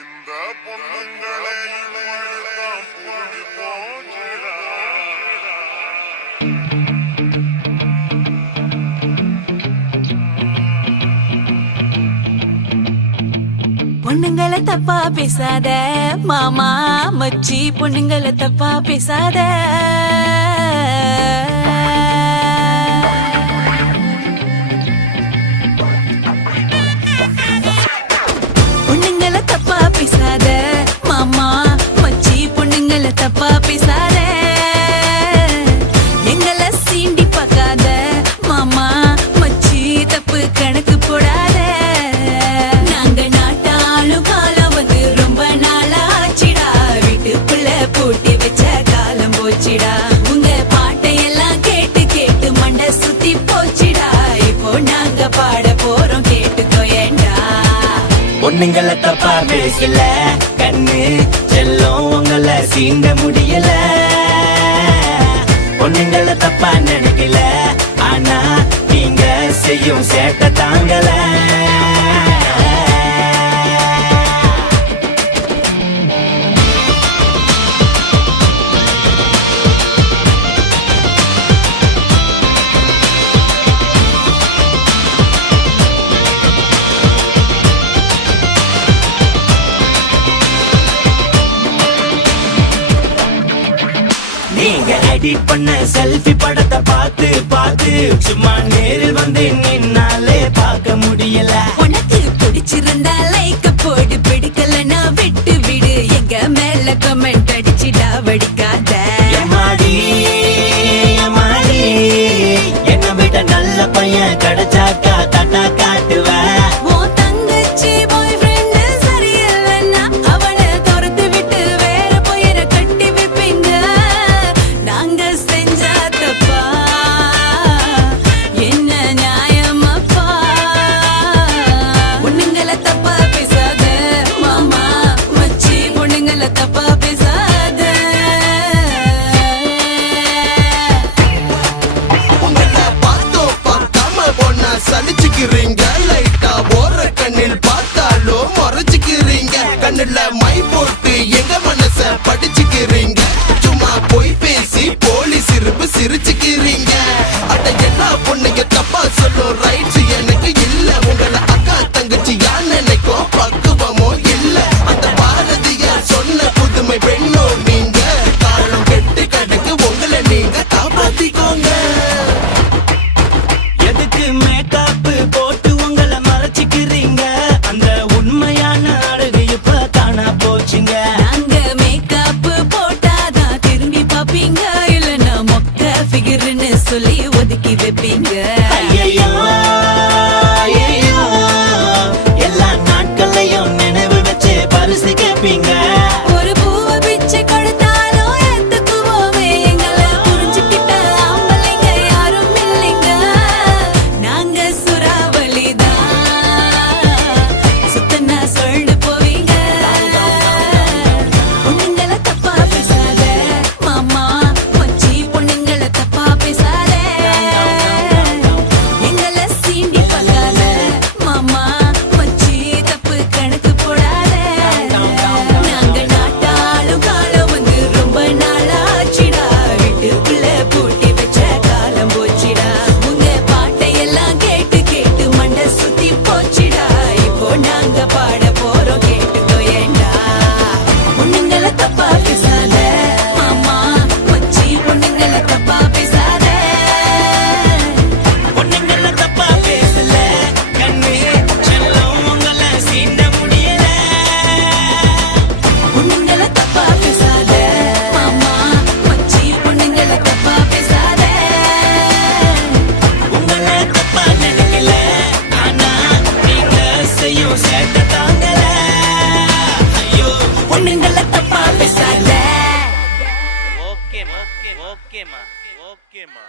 இந்த பொண்ணுங்களை இப்படித்தான் புரிஞ்சு போச்சுடா. பொண்ணுங்களை தப்பா பேசாத மாமா மச்சி, பொண்ணுங்களை தப்பா பேசாத. பொண்ணுங்களை தப்பா பேசாத மாமா மச்சி, பொண்ணுங்களை தப்பா பேசாத. எங்களை சீண்டி பார்க்காத மாமா மச்சி, தப்பு கணக்கு போடாத. பூட்டி வச்ச காலம் போச்சிடா, உங்க பாட்டையெல்லாம் கேட்டு கேட்டு மண்டை சுத்தி போச்சிடா. இப்போ நாங்க பாட போறோம் கேட்டுக்கோயேண்டா. பொண்ணுங்களை தப்பா பேசல கண்ணு செல்லும், உங்களை சீண்ட முடியல. பொண்ணுங்களை தப்பா நினைக்கல, ஆனா நீங்க செய்யும் சேட்டை தாங்கல. நீங்க எடிட் பண்ண செல்ஃபி படத்தை பார்த்து பார்த்து சும்மா நேரில் வந்து நின்னாலே பார்க்க முடியல. உனக்கு பிடிச்சிருந்தா லைக் போடு, பிடிக்கலன்னா விட்டு விடு. எங்க மேல கமெண்ட் அடிச்சிடா வடிக்காத. எம்மாடி எம்மாடி, என்ன விட நல்ல பையன் கிடைச்சாக்கா தட்டா காட்டுவேன். கண்ணுல மை போட்டு எங்க மனச படிச்சுக்கிறீங்க. சும்மா போய் பேசி போலீஸ் இருப்பு சிரிச்சுக்கிறீங்க. அட எல்லா பொண்ணுங்க தப்பா சொல்லும் ரைட்ஸ் எனக்கு இல்ல. உங்களை அக்கா தங்கச்சி யார் நினைக்கும் பக்குவமோ இல்ல. அந்த பாரதியார் சொன்ன புதுமை பெண்ணோ நீங்க. காலம் கெட்டு கிடக்கு, உங்களை நீங்க காப்பாத்திக்கோங்க. எதுக்கு மேக்கப் போட்டு உங்களை மறைச்சிக்கிறீங்க? அந்த உண்மையான அழகு இப்ப தானா போச்சுங்க. நாங்க மேக்கப் போட்டாதான் திரும்பி பாப்பீங்க, இல்லன்னா மொக்க ஃபிகர்னு சொல்லி ஒதுக்கி வைப்பீங்க. ஐயையோ ஐயையோ, எல்லா நாட்களையும் நினைவு வச்சு பரிசு கேட்பீங்க. ஒரு பூவை பிச்சை கொடுத்தாலும் ஏத்துக்குவோமே, எங்களை புரிஞ்சுக்கிட்ட ஆம்பளைங்க யாரும் இல்லைங்க. நாங்க சுறாவளிதான், சுத்தனா சொல்லு போவீங்க. பொண்ணுங்களை தப்பா பேசாத மாமா மச்சி, பொண்ணுங்களை தப்பா பேசாத. எங்களை சீண்டி பார்க்காத மாமா மச்சி, தப்பு கணக்கு போடாத. நாங்க நாட்டாளும் காலம் வந்து ரொம்ப நாளாச்சிடா, வீட்டுக்குள்ள பூட்டி வச்ச காலம் போச்சிடா. உங்க பாட்டையெல்லாம் கேட்டு கேட்டு மண்டை சுத்தி போச்சிடா. இப்போ நாங்க பாட போறோம் கேட்டுக்கோயேண்டா. பொண்ணுங்களை தப்பா பேசாத மாமா மச்சி, பொண்ணுங்களை தப்பா பேசாத. பொண்ணுங்களை தப்பா பேசல கண்ணு செல்லும், உங்களை சீண்ட முடியல. பொண்ணுங்களை தப்பா பேசாத மாமா மச்சி, பொண்ணுங்களை தப்பா பேசாத. உங்களை தப்பா நினைக்கல, ஆனா நீங்க செய்யும் சேட்டை தாங்கல. ஐயோ பொண்ணுங்களை தப்பா பேசாத. ஓகேமா ஓகேமா ஓகேமா ஓகேமா.